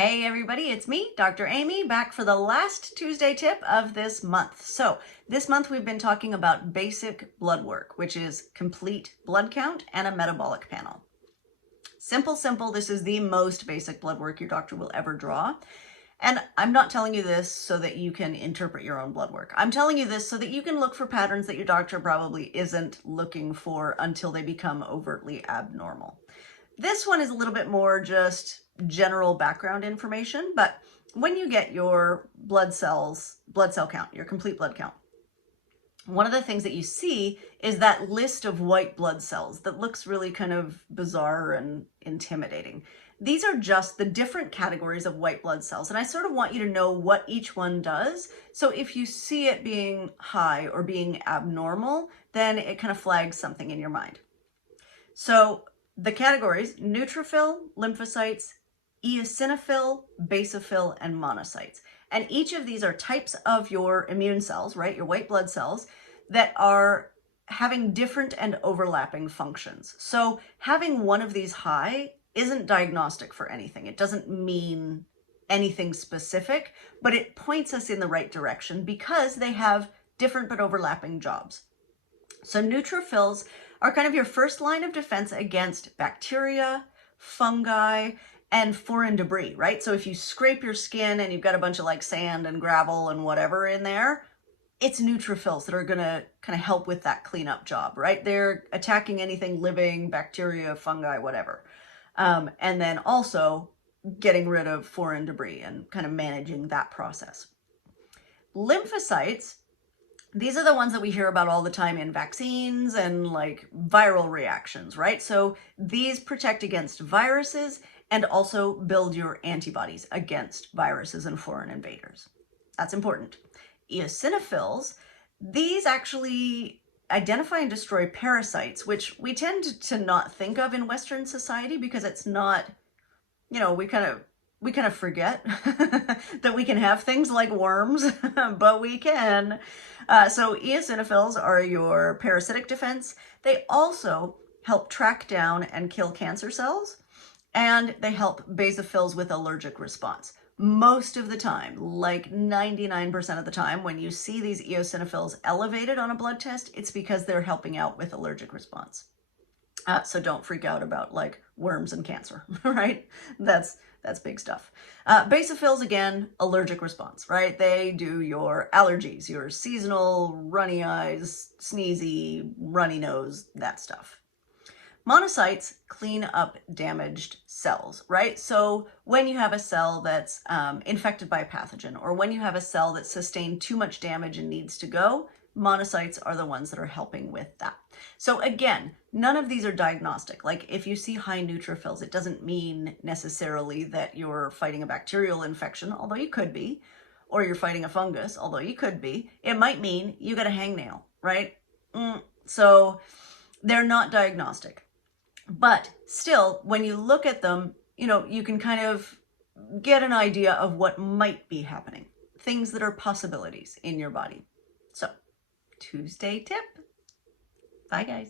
Hey everybody, it's me, Dr. Amy, back for the last Tuesday tip of this month. So this month we've been talking about basic blood work, which is complete blood count and a metabolic panel. Simple, this is the most basic blood work your doctor will ever draw. And I'm not telling you this so that you can interpret your own blood work. I'm telling you this so that you can look for patterns that your doctor probably isn't looking for until they become overtly abnormal. This one is a little bit more just general background information, but when you get your blood cell count, your complete blood count, one of the things that you see is that list of white blood cells that looks really kind of bizarre and intimidating. These are just the different categories of white blood cells, and I sort of want you to know what each one does. So if you see it being high or being abnormal, then it kind of flags something in your mind. So the categories: neutrophil, lymphocytes, eosinophil, basophil, and monocytes. And each of these are types of your immune cells, right? Your white blood cells that are having different and overlapping functions. So having one of these high isn't diagnostic for anything. It doesn't mean anything specific, but it points us in the right direction because they have different but overlapping jobs. So neutrophils are kind of your first line of defense against bacteria, fungi, and foreign debris, right? So if you scrape your skin and you've got a bunch of like sand and gravel and whatever in there, it's neutrophils that are gonna kind of help with that cleanup job, right? They're attacking anything living, bacteria, fungi, whatever. And then also getting rid of foreign debris and kind of managing that process. Lymphocytes, these are the ones that we hear about all the time in vaccines and like viral reactions, right? So these protect against viruses and also build your antibodies against viruses and foreign invaders. That's important. Eosinophils, these actually identify and destroy parasites, which we tend to not think of in Western society because it's not, you know, we kind of forget that we can have things like worms, but we can. So eosinophils are your parasitic defense. They also help track down and kill cancer cells, and they help basophils with allergic response. Most of the time, like 99% of the time, when you see these eosinophils elevated on a blood test, it's because they're helping out with allergic response. So don't freak out about like worms and cancer, right? That's big stuff. Basophils, again, allergic response, right? They do your allergies, your seasonal runny eyes, sneezy, runny nose, that stuff. Monocytes clean up damaged cells, right? So when you have a cell that's infected by a pathogen, or when you have a cell that's sustained too much damage and needs to go, monocytes are the ones that are helping with that. So again, none of these are diagnostic. Like if you see high neutrophils, it doesn't mean necessarily that you're fighting a bacterial infection, although you could be, or you're fighting a fungus, although you could be. It might mean you got a hangnail, right? So they're not diagnostic. But still, when you look at them, you know, you can kind of get an idea of what might be happening, things that are possibilities in your body. So, Tuesday tip. Bye, guys.